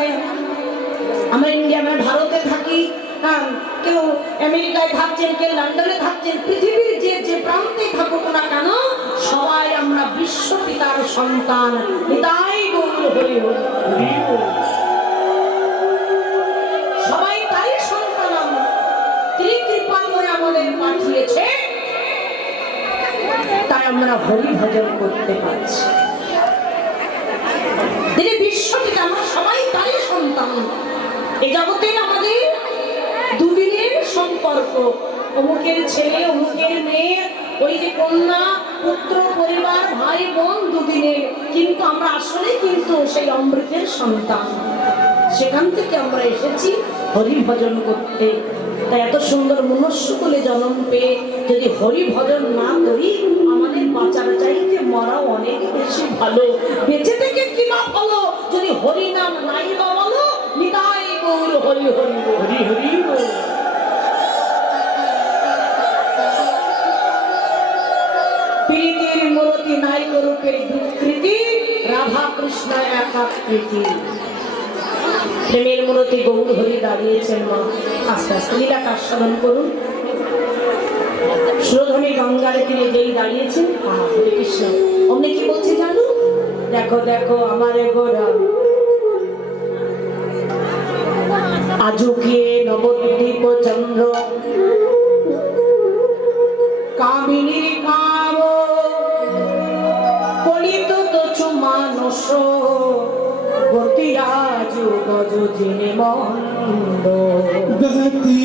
ইন্ডিয়া, আমরা ভারতে থাকি, কেউ আমেরিকায় থাকছেন, কেউ লন্ডনে থাকছেন, পৃথিবীর যে যে প্রান্তে থাকুক না কেন, সবাই আমরা বিশ্বপিতার সন্তান। তাই হরি হরি, সবাই তাই সন্তান আমরা। তিনি কৃপা করে আমাদের পাঠিয়েছে, তাই আমরা হরি ভজন করতে পারছি। তিনি বিশ্বপিতা, আমরা সবাই তাই সন্তান। এই জগতের আমাদের দুদিনের সম্পর্ক, অমুকের ছেলে, অমুকের মেয়ে, ওই যে কন্যা, পুত্র, পরিবার, ভাই বোন দুদিনের, কিন্তু আমরা আসলে কিন্তু সেই অমৃতের সন্তান। সেখান থেকে আমরা এসেছি হরি ভজন করতে। তাই এত সুন্দর মনুষ্য কুলে জন্ম পেয়ে যদি হরি ভজন না করি, আমাদের বাঁচার চাইতে মরা অনেক বেশি ভালো। বেঁচে থেকে কি লাভ হলো যদি হরি নাম নাই বা বলো? নিতাই গৌর হরি হরি হরি হরি বল। পীড়িতের মূরতি নাই রূপের বিকৃতি, রাধা কৃষ্ণ একাকৃতি। প্রেমের মূরতি গৌর হরি দাঁড়িয়েছেন মা। আস্তে আস্তে লীলাটা আস্বাদন করুন। সুরধনী গঙ্গারে তিনি যেই দাঁড়িয়েছেন, হরে কৃষ্ণ, অমনি কি বলছে জানো? দেখো দেখো আমারে গোরা আজুকে নবদ্বীপ চন্দ্র, কামিনীর কাম কলিত তো মানুষ, গতিরাজু গজ জিনে মন্দ গতি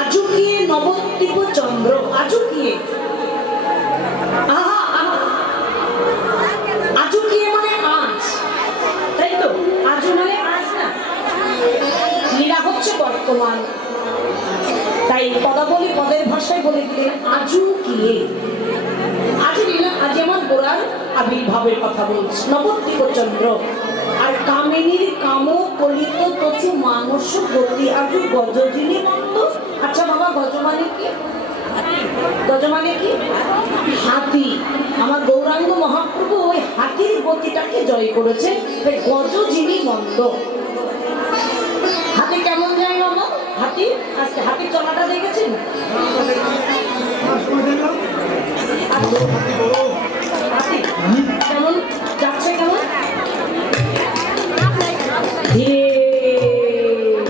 আজুকিয়ে নবদ্বীপ চন্দ্র। আজুকিয়ে, আজুকিয়ে মানে আজ, তাই তো? আজু মানে আজ না, লীলা হচ্ছে বর্তমান। তাই পদাবলী পদের ভাষায় বলে দিলেন আজুকিয়ে। আজ লীলা, আজ আমার গোড়ার আবির্ভাবের কথা বলছি। নবদ্বীপ চন্দ্র আর কামিনীর কাম কলিত তচু মানুষ গতি আজু গজ যিনি মন্দ। আচ্ছা বাবা, গজ মানে কি? গজ মানে কি? হাতি। আমার গৌরাঙ্গ মহাপ্রভু ওই হাতির গতিটাকে জয় করেছে। গজ যিনি মন্দ, দেখেছেন? হাতি কেমন যাচ্ছে, কেমন ধীরে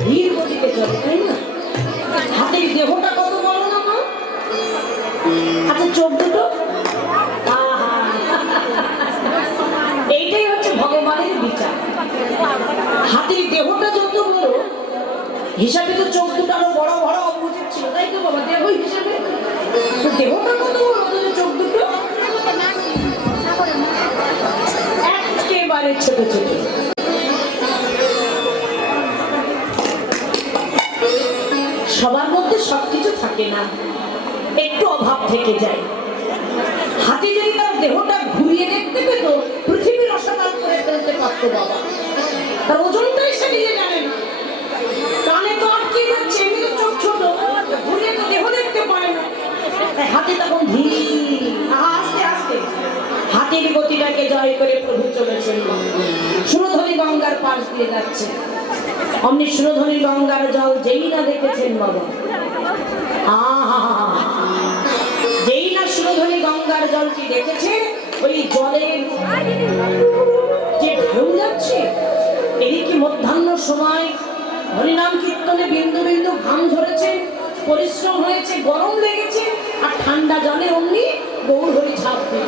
ধীর গতিতে চলে, তাই না? হাতির দেহটা কত বড় না মা? আচ্ছা চোখ দুটো, এইটাই হচ্ছে ভগবানের বিচার। হাতির দেহটা যত বড় হিসাবে তো চোখ দুটো আরো বড় বড় অপোজিট ছিল, তাই তো বাবা? দেহ হিসাবে তো দেহটা কত বড়, অথচ চোখ দুটো একেবারে ছোট ছোট। সবার মধ্যে সবকিছু থাকে না, একটু অভাব থেকে যায়। হাতি যদি তার দেহটা ঘুরিয়ে দেখতে পেত, পৃথিবীর অসাধারণ করে ফেলতে পারত বাবা। তার ওজনটাই সে নিজে জানে না, কানে তো আটকে যাচ্ছে, এমনি চোখ ছোট, ঘুরিয়ে তো দেহ দেখতে পায় না। তাই হাতি তখন ধীরে আস্তে আস্তে হাতির গতিটাকে জয় করে প্রভু চলেছেন। সুরধনী গঙ্গার পাশ দিয়ে যাচ্ছে। অমনি সুরধনী গঙ্গার জল যেই না দেখেছেন বাবা, যেই না সুরধনী গঙ্গার জলটি দেখেছে, ওই জলের যে ঢেউ যাচ্ছে, এদিকে মধ্যাহ্ন সময় হরিনাম কীর্তনে বিন্দু বিন্দু ঘাম ঝরেছে, পরিশ্রম হয়েছে, গরম লেগেছে, আর ঠান্ডা জলে অমনি গৌর হরি ঝাঁপ দিয়ে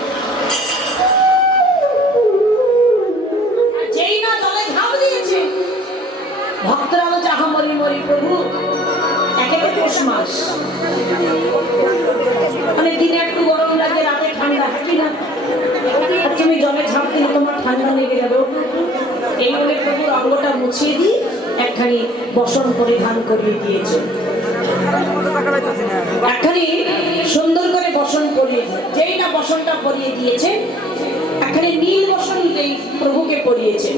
যেই না জলে ঝাঁপ দিয়েছে, ভক্তরা বলছে আহা মরি মরি প্রভু। একে তো পৌষ মাস, মানে দিনে একটু গরম লাগে, রাতে ঠান্ডা, কি না? তুমি জলে ঝাঁপ দিলে তোমার ঠান্ডা লেগে যাবে। এই বলে প্রভুর অঙ্গটা মুছিয়ে দিয়ে একখানি বসন পরিধান করিয়ে দিয়েছে, একখানি সুন্দর করে বসন পরিয়ে। যেই না বসনটা পরিয়ে দিয়েছে, একখানি নীল বসন যেই প্রভুকে পরিয়েছে।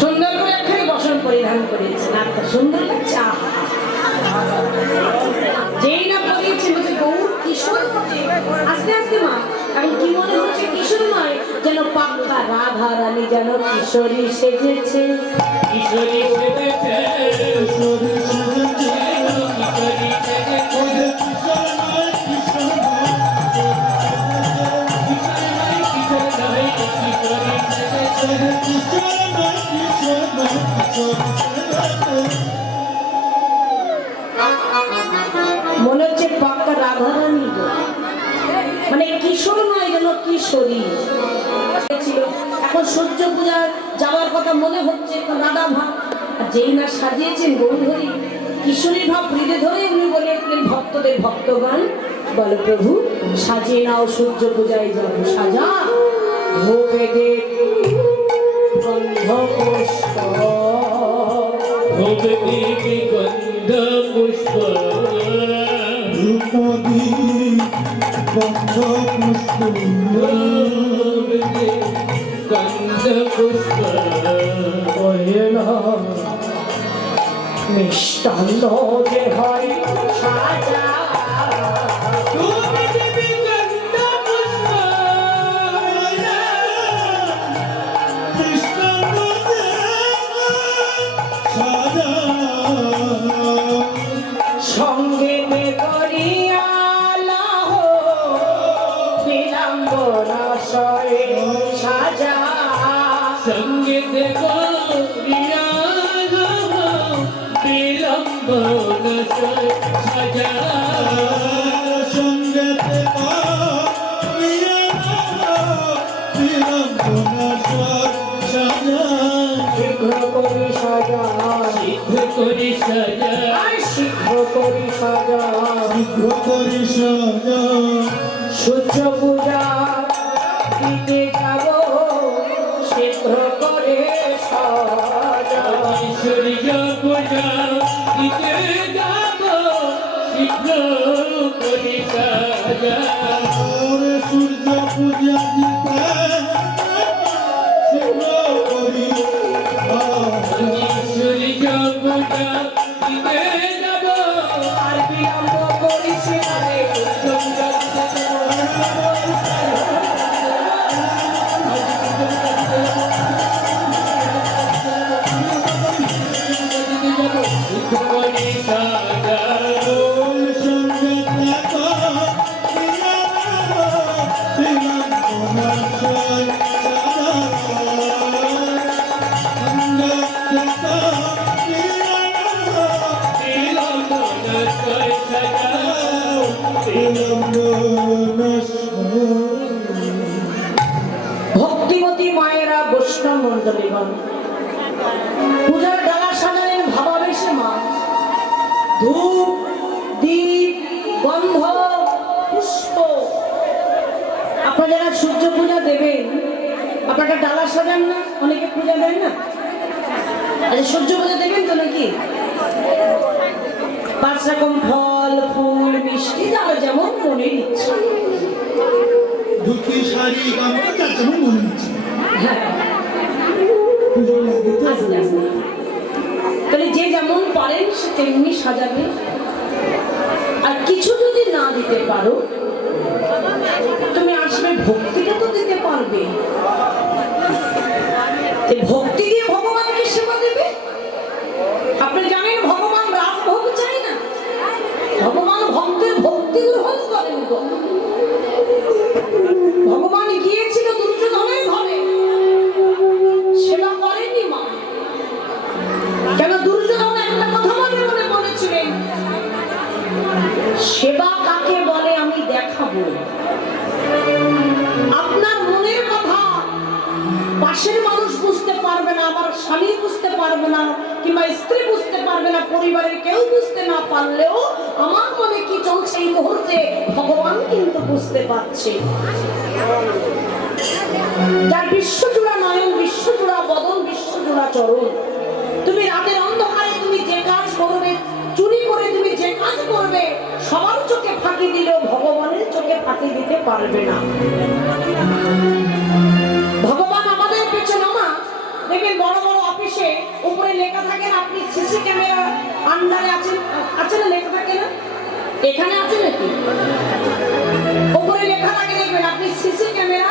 সুন্দর করে একখানি বসন পরিধান করিয়েছেন, আর সুন্দর লাগছে। যেই না পরিয়েছে বলছে গৌর কিশোর বটে। আস্তে আস্তে মা এখন কি মনে হচ্ছে? কিশোর নয়, যেন পাক্কা রাধা রানী যেন কিশোরী সেজেছে। কিশোরী সেজেছে, কিশোরী সেজেছে, কিশোরী সেজেছে। মনে হচ্ছে পাক্কা রাধারানী, মানে কিশোর নয় যেন কিশোরী। এখন সূর্য পূজা যাওয়ার কথা মনে হচ্ছে, রাধা ভাব। আর যেই না সাজিয়েছেন গৌরহরি, কিশোরী ভাব হৃদে ধরে উনি বলে উঠলেন ভক্তদের ভক্তগান, বলো প্রভু সাজিয়ে নাও সূর্য পূজায় যাব সাজা। ভোগে দে গন্ধ পুষ্প, ভোগে দেবে গন্ধ পুষ্প, রূপদী গন্ধ পুষ্প, গন্ধ পুষ্প। মিষ্টান্ন যে হয় সাজা, সঙ্গে করিয়া লাহ বিলম্বনা সয়ে সাজা, সঙ্গে করিয়া লাহ বিলম্বনা সয়ে সাজা, সঙ্গে করিয়া লাহ বিলম্বনা সয়ে সাজা। শীঘ্র করি সাজা, শীঘ্র করি সাজা, শীঘ্র করি সাজা, শীঘ্র করি সাজা। সূর্য পূজা দিতে যাব, শীঘ্র করে সাজা। সূর্য পূজা দিতে যাব, শীঘ্র করে সাজা। সূর্য পূজা দিতে শীঘ্র করি সাজা। সূর্য পূজা দিতে যাব, ভক্তিমতী মায়েরা, বৈষ্ণব মন্ডলীগণ, পূজার ডালা সাজালেন ভাবাবেশে মা। ধূপ, দীপ, গন্ধ, পুষ্প। আপনারা যারা সূর্য পূজা দেবেন, আপনারা ডালা সাজান না? অনেকে পূজা দেন না? আচ্ছা, সূর্য পূজা দেবেন তো নাকি? 5 রকম ফল, ফুল, মিষ্টি, যার যেমন মনের ইচ্ছা। ধুতি, শাড়ি, গামছা, যার যেমন মনে হচ্ছে। হ্যাঁ, পুজোর আগে তো আস্তে আস্তে। তাহলে যে যেমন পারেন সে তেমনি সাজাবে। আর কিছু যদি না দিতে পারো, তুমি আসবে ভক্তিটা তো দিতে পারবে। এই ভক্তি দিয়ে ভগবানকে সেবা দেবে। আপনি জানেন ভগবান রাজভোগ চাই না, ভগবান ভক্তের ভক্তি গ্রহণ করেন গো। ভগবান গিয়েছিল দুর্যোধনের ঘরে, সেবা করেননি মা। কেন? দুর্যোধন একটা কথা মনে মনে বলেছিলেন, সেবা কাকে বলে আমি দেখাবো। আপনার মনের কথা পাশের মানুষ বুঝতে পারবে না, আমার স্বামী বুঝতে পারবে না, কিংবা স্ত্রী বুঝতে পারবে না, পরিবারের কেউ বুঝতে না পারলেও আমার মনে কি চলছে এই মুহূর্তে ভগবান কিন্তু বুঝতে পারছে। যার বিশ্বজোড়া নয়ন, বিশ্বজোড়া বদন, বিশ্বজোড়া চরণ। তুমি রাতের অন্ধকারে তুমি যে কাজ করবে, চুরি করে তুমি যে কাজ করবে, সবার চোখে ফাঁকি দিলেও ভগবানের চোখে ফাঁকি দিতে পারবে না। ভগবান আমাদের পেছনে না, দেখবেন বড় বড় অফিসে উপরে লেখা থাকে না, আপনি সিসি ক্যামেরা আন্ডারে আছেন, আছে না? লেখা থাকে না? এখানে আছে নাকি? উপরে লেখা থাকে, দেখবেন আপনি সিসি ক্যামেরা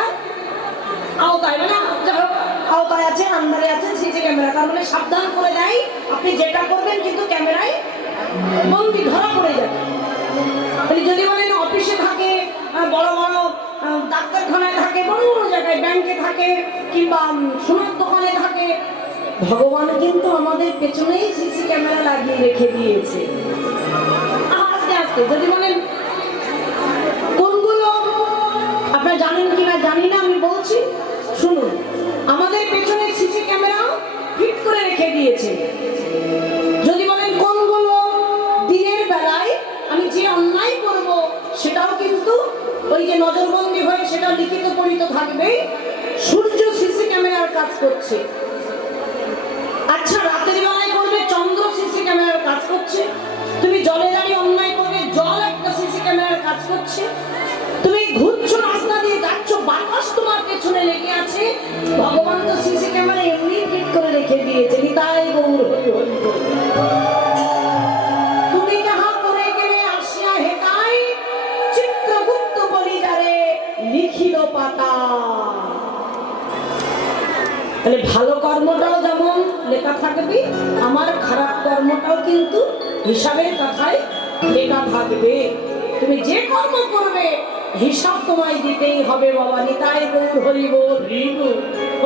আওতায়, মানে আওতায় আছে, আন্ডারে আছেন সিসি ক্যামেরা। তার মানে সাবধান করে দেয়, আপনি যেটা করবেন কিন্তু ক্যামেরায় বন্দি, ধরা পড়ে যাবে। যদি বলেন অফিসে থাকে, বড় বড় ডাক্তারখানায় থাকে, বড় বড় জায়গায়, ব্যাংকে থাকে, কিংবা সোনার দোকানে থাকে, ভগবান কিন্তু আমাদের পেছনেই সিসি ক্যামেরা লাগিয়ে রেখে দিয়েছে। আস্তে আস্তে যদি বলেন কোনগুলো আপনারা জানেন কিনা জানি না, আমি বলছি শুনুন। আমাদের পেছনে সিসি ক্যামেরা ফিট করে রেখে দিয়েছে। যদি বলেন কোনগুলো, দিনের বেলায় আমি যে অন্যায় করব সেটাও কিন্তু ওই যে নজরবন্দি হয়ে সেটা লিখিত পরিত থাকবে। সূর্য সিসি ক্যামেরার কাজ করছে। আচ্ছা, রাতের বেলায় করবে, চন্দ্র সিসি ক্যামেরার কাজ করছে। তুমি জলে দাঁড়িয়ে অন্যায় করবে, জল একটা সিসি ক্যামেরার কাজ করছে। তুমি ঘুরছো, রাস্তা দিয়ে যাচ্ছ, বাতাস তোমার পেছনে লেগে আছে, ভগবান তো সিসি ক্যামেরা এমনি ফিট করে রেখে দিয়েছে। তাই গৌর হরি হরি বল। তুমি যাহা করে গেলে আসিয়া হেতাই, চিত্রগুপ্ত বলি যারে লিখিল পাতা। তাহলে ভালো কর্মটাও যেমন লেখা থাকবে, আমার খারাপ কর্মটাও কিন্তু হিসাবের কথায় লেখা থাকবে। তুমি যে কর্ম করবে হিসাব তোমায় দিতেই হবে বাবা। নিতাই গৌর হরি বল।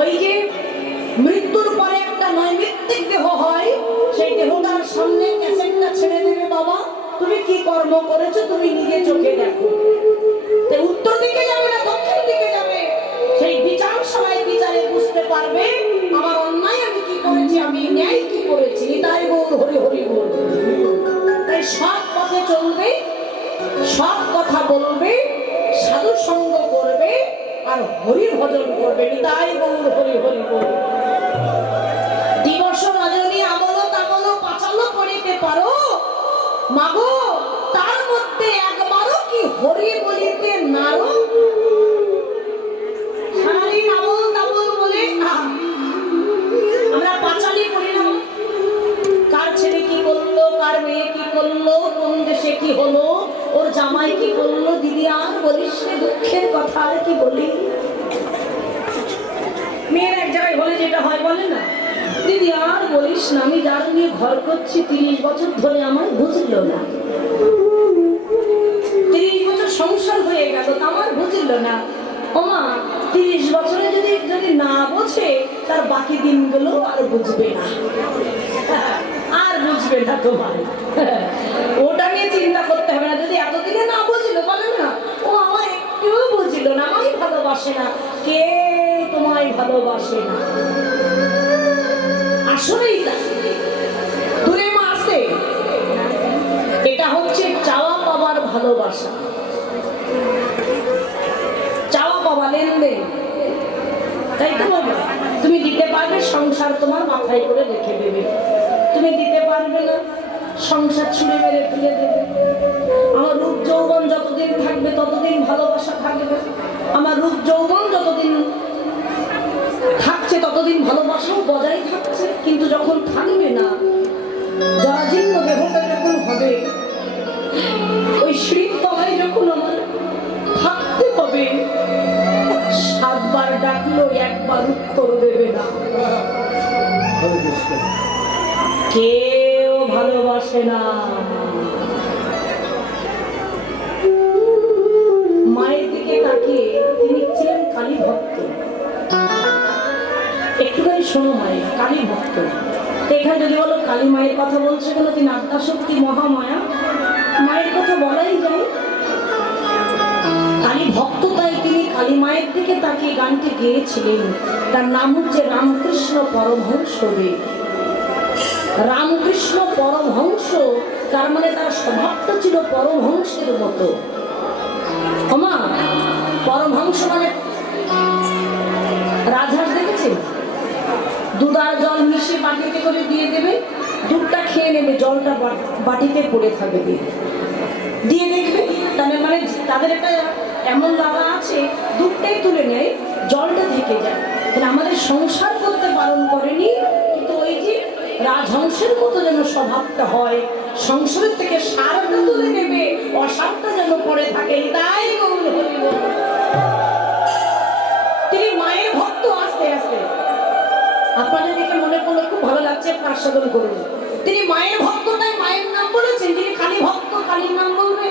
ওই যে মৃত্যুর পরে একটা নৈমিত্তিক দেহ হয়, সেই দেহটার সামনে ক্যাসেটটা ছেড়ে দেবে, বাবা তুমি কি কর্ম করেছো তুমি নিজে চোখে দেখো। উত্তর দিকে যাবে না দক্ষিণ দিকে যাবে, সেই বিচার সবাই বিচারে বুঝতে পারবে আমার অন্যায় আমি কি করেছি, আমি ন্যায় কি করেছি। নিতাই গৌর হরি হরি বল। তাই সব পথে চলবে, সব কথা বলবে, সাধু সঙ্গ করবে, আর হরি ভজন করবে। নিতাই গৌর হরি হরি বল। দিবস রজনী আমল তামল পাচালো করিতে পারো মাগো, তার মধ্যে একবারও কি হরি বলিতে নারো। সারাদিন আমল তামল বলে আমরা পাঁচালি করি না। কার ছেলে কি করলো, কার মেয়ে কি করলো, কোন দেশে কি হলো, ওর জামাই কি করলো, দিদি আর বলিস দুঃখ দুঃখের কথা আর কি বলি। মেয়ের এক জায়গায় বলে যেটা হয় বলে না, দিদি আর বলিস না, আমি যার নিয়ে ঘর করছি 30 বছর ধরে আমার বুঝলো না। 30 বছর সংসার হয়ে গেল তা আমার বুঝলো না। ওমা 30 বছরে যদি যদি না বোঝে তার বাকি দিনগুলো আর বুঝবে না, আর বুঝবে না তোমার। ওটা নিয়ে চিন্তা করতে হবে না। যদি এতদিনে না বুঝলো, বলে না ও আমার একটুও বুঝলো না, আমায় ভালোবাসে না। কে তোমায় ভালোবাসে না? আসলেই তাই। দূরে মা আছে, এটা হচ্ছে চাওয়া পাওয়ার ভালোবাসা। চাওয়া পাওয়া লেনদেন, তাই তো বাবা? তুমি দিতে পারবে, সংসার তোমার মাথায় করে রেখে দেবে। তুমি দিতে পারবে না, সংসার ছুঁড়ে মেরে ফেলে দেবে। আমার রূপ যৌবন যতদিন থাকবে ততদিন ভালোবাসা থাকবে, আমার রূপ যৌবন যতদিন থাকছে ততদিন ভালোবাসাও বজায় থাকছে। কিন্তু যখন থাকবে না, জরাজীর্ণ দেহটা যখন হবে, ওই সিঁড়ির তলায় যখন আমার থাকতে হবে, 7 বার ডাকলো 1 বার উত্তর দেবে না। কেউ ভালোবাসে না। মায়ের দিকে তাকিয়ে, তিনি ছিলেন কালী ভক্ত। একটুখানি শোনো, মায়ের কালী ভক্ত। এখানে যদি বলো কালী মায়ের কথা বলছে কেন, তিনি আদ্যাশক্তি মহামায়া, মায়ের কথা বলাই যায়। কালী ভক্ত, তাই তিনি কালী মায়ের দিকে তাকিয়ে গানটি গেয়েছিলেন। তার নাম হচ্ছে রামকৃষ্ণ পরমহংসদেব। রামকৃষ্ণ পরমহংস, তার মানে তার স্বভাবটা ছিল পরমহংসের মতো। আমা পরমহংস মানে রাজহাঁস দেখেছেন? দুধ আর জল মিশিয়ে বাটিতে করে দিয়ে দেবে, দুধটা খেয়ে নেবে, জলটা বাটিতে পড়ে থাকবে, দিয়ে দেখবে। তাহলে মানে তাদের একটা এমন লাগা আছে, দুধটাই তুলে নেয়, জলটা থেকে যায়। তাহলে আমাদের সংসার করতে বারণ করেনি, কিন্তু ওই যে রাজহংসের মতো যেন স্বভাবটা হয়, সংসারের থেকে সারটা তুলে নেবে, অসারটা যেন পড়ে থাকে। তাই গৌর হরি বল। তিনি মায়ের ভক্ত। আস্তে আস্তে আপনাদের দেখে মনে করলে খুব ভালো লাগছে, প্রাসাদন করুন। তিনি মায়ের ভক্ত, তাই মায়ের নাম বলেছেন। তিনি কালী ভক্ত, কালীর নাম বলবে।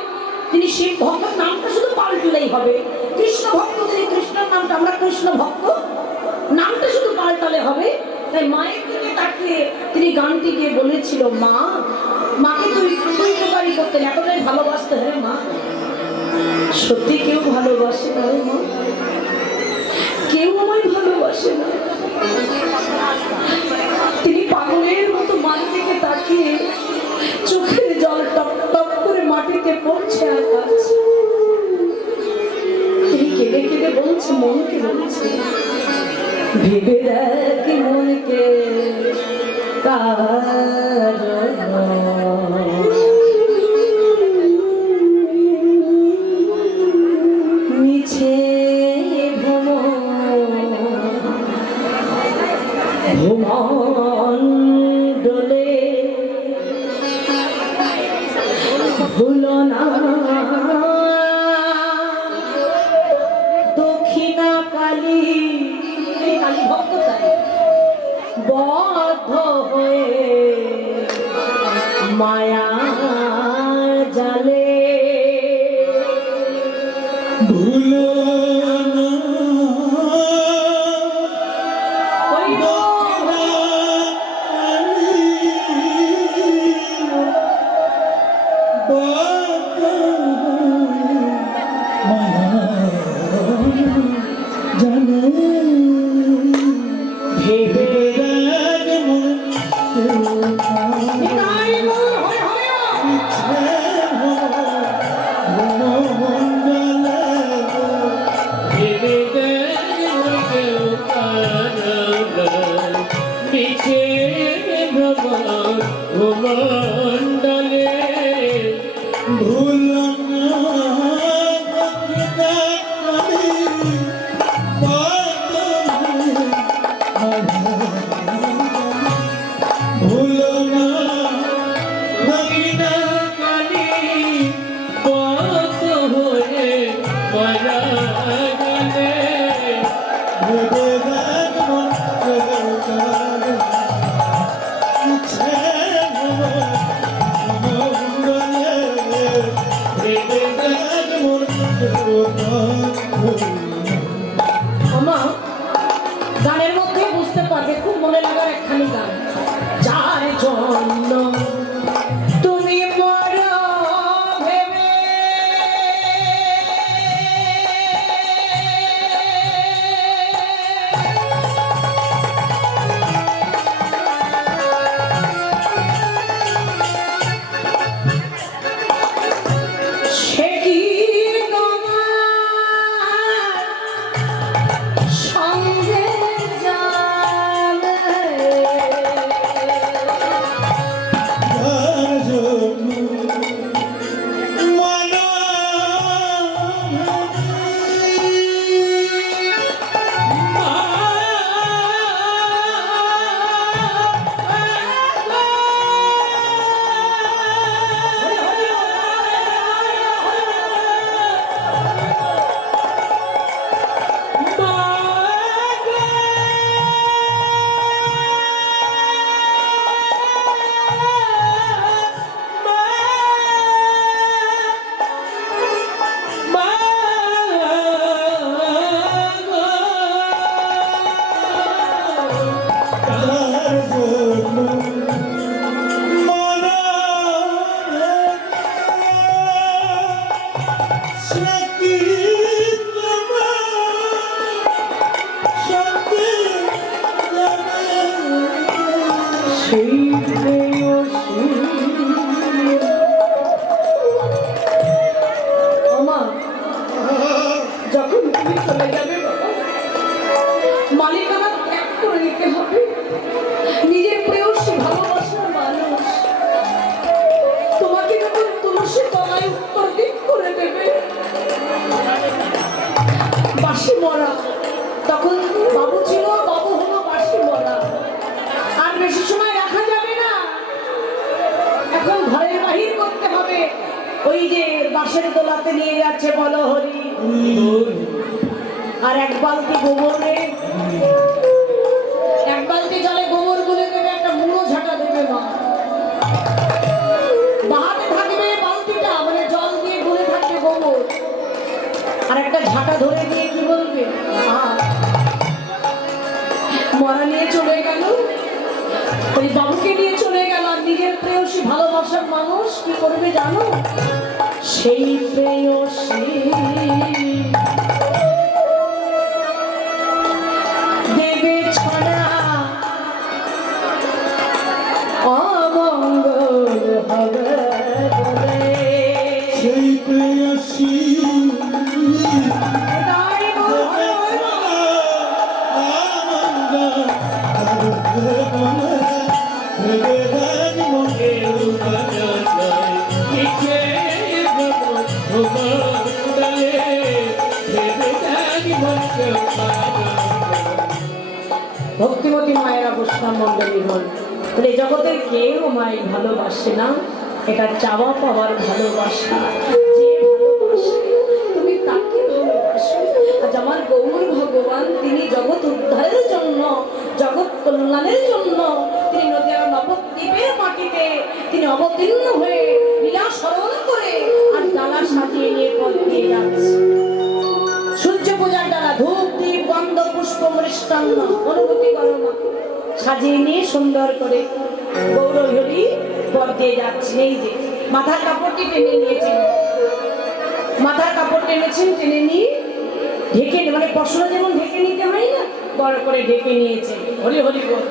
তিনি শিব ভক্ত, নামটা শুধু পাল্টলেই হবে। কৃষ্ণ ভক্ত, তিনি কৃষ্ণের নামটা, আমরা কৃষ্ণ ভক্ত, নামটা শুধু পাল্টালে হবে। তাই মায়ের দিকে তাকিয়ে তিনি গানটি গিয়ে বলেছিল, মা, মাকে তুই উপকারী করতেন, এতটাই ভালোবাসতে। হ্যাঁ মা, সত্যি কেউ ভালোবাসে না রে মা, কেউ আমায় ভালোবাসে না। তিনি পাগলের মতো মার দিকে তাকিয়ে চোখের জল টপ টপ করে মাটিতে পড়ছে আর কাঁদছে। তিনি কেঁদে কেঁদে বলছে, মনকে বলছে, ভেবে দেখ মনকে মিছে ভুমণ্ডলে ভুলো না দক্ষিণা কালী। এই কালী ভক্ত তাই বদ্ধ হয়ে মায়া জালে ভুলো না ভুমণ্ডলে ভুলো না ভুলো না দক্ষিণা কালী পথ হয়ে মায়া আমা গানের মধ্যে বুঝতে পারবে, খুব মনে লাগার একখানি গান। যার জন্য তুমি মরো ভেবে সে কি তোমার সঙ্গে যাবে? যখন তুমি চলে যাবে বাবা, মালিকানা ত্যাগ করে নিতে হবে। নিজের প্রেয়সী ভালোবাসার মানুষ তোমাকে যখন তুলসী তলায় উত্তর দিক করে দেবে, বাসি মরা, তখন বাবু ছিল, বাবু হলো বাসি মরা, আর বেশি সময় রাখা যাবে না। এখন ঘরের বাহির করতে হবে। ওই যে বাঁশের দোলাতে নিয়ে যাচ্ছে, বলো হরি, আর এক বালতি গোবর নে, এক বালতি জলে গোবর গুলে দেবে, একটা মুড়ো ঝাঁটা দেবে মা, বাহাতে থাকবে বালতিটা, মানে জল দিয়ে গুলে থাকবে গোবর, আর একটা ঝাঁটা ধরে দিয়ে কি বলবে, মরা নিয়ে চলে গেল, ওই বাবুকে নিয়ে চলে গেল। আর নিজের প্রেয়সী ভালোবাসার মানুষ কি করবে জানো? সেই প্রেয়সী দেবে ছড়া, অমঙ্গল হবে বলে। সেই প্রেয়সী তাই বলে ভক্তিমতী মায়েরা বৈষ্ণব মন্ডলী হল, বলে জগতের কেউ মাই ভালোবাসে না, এটা চাওয়া পাওয়ার ভালোবাসা। যে ভালোবাসে তুমি তাকে ভালোবাসো। আজ আমার গৌর ভগবান, তিনি জগৎ উদ্ধারের জন্য, জগৎ কল্যাণের জন্য তিনি নদীর নবদ্বীপের মাটিতে তিনি অবতীর্ণ হয়ে লীলা স্মরণ করে আর ডালা সাজিয়ে নিয়ে পথ দিয়ে যাচ্ছে। সূর্য পূজার ডালা, ধূপ দীপ গন্ধ পুষ্প মৃষ্টান্ন অনুভূতি করো না, সাজিয়ে নিয়ে সুন্দর করে গৌরহরি পথ দিয়ে যাচ্ছে। এই যে মাথার কাপড়টি টেনে নিয়েছেন, মাথার কাপড় টেনেছেন, টেনে নিয়ে ঢেকে, মানে প্রশ্ন যেমন ঢেকে নিতে হয় না, বড় করে ঢেকে নিয়েছেন। হরি হরি বল।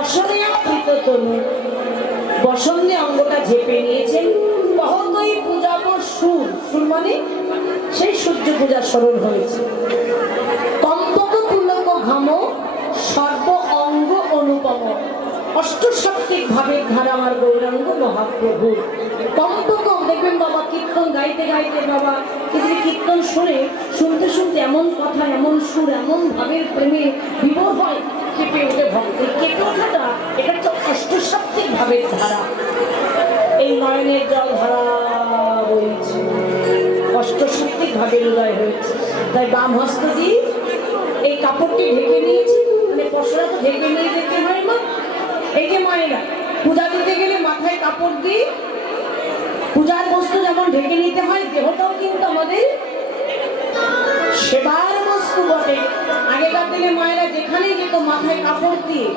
বসনে আকৃত তনু বসন্তে অঙ্গটা ঝেপে নিয়েছেন বহতই পূজাব সুর সুর মানে সেই সূর্য পূজা স্মরণ হয়েছে কম্পক পুলক ঘাম সর্ব অঙ্গ অনুপম অষ্টসাত্ত্বিক ভাবের ধারা আমার গৌরাঙ্গ মহাপ্রভু কম্পক দেখবেন বাবা কীর্তন গাইতে গাইতে বাবা কিন্তু কীর্তন শুনে শুনতে শুনতে এমন কথা এমন সুর এমন ভাবের প্রেমে বিভোর হয় কেঁপে ওঠে ভক্তি কেঁপে ওঠাটা এটা হচ্ছে অষ্টসাত্ত্বিক ভাবের ধারা এই নয়নের জল ধারা বইছে অষ্টসাত্ত্বিক ভাবের উদয় হয়েছে তাই বাম হস্ত দিয়ে এই কাপড়টি ঢেকে নিয়েছে মানে পশরা তো ঢেকে নিয়ে যেতে হয় মা এই যে মায়েরা পূজা দিতে গেলে মাথায় কাপড় দিয়ে পূজার বস্তু যেমন ঢেকে নিতে হয় দেহটাও কিন্তু আমাদের সেবার বস্তু বটে আগেকার দিনে মায়েরা যেখানে যেত মাথায় কাপড় দিয়ে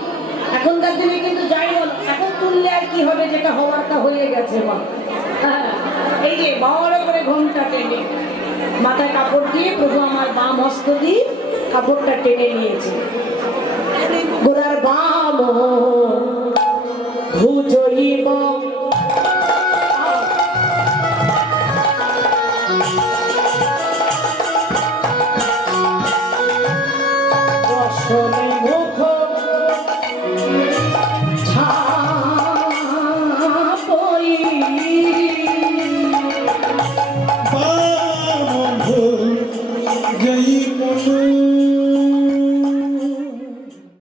এখনকার দিনে কিন্তু যাই বলো এখন তুললে আর কি হবে যেটা হওয়ার তা হয়ে গেছে মা হ্যাঁ এই যে বড় করে ঘোমটা টেনে মাথায় কাপড় দিয়ে প্রভু আমার বাম হস্ত দিয়ে কাপড়টা টেনে নিয়েছে গোড়ার বাম ভুজইব বসনে মুখ ছাপই বাম ভুজইব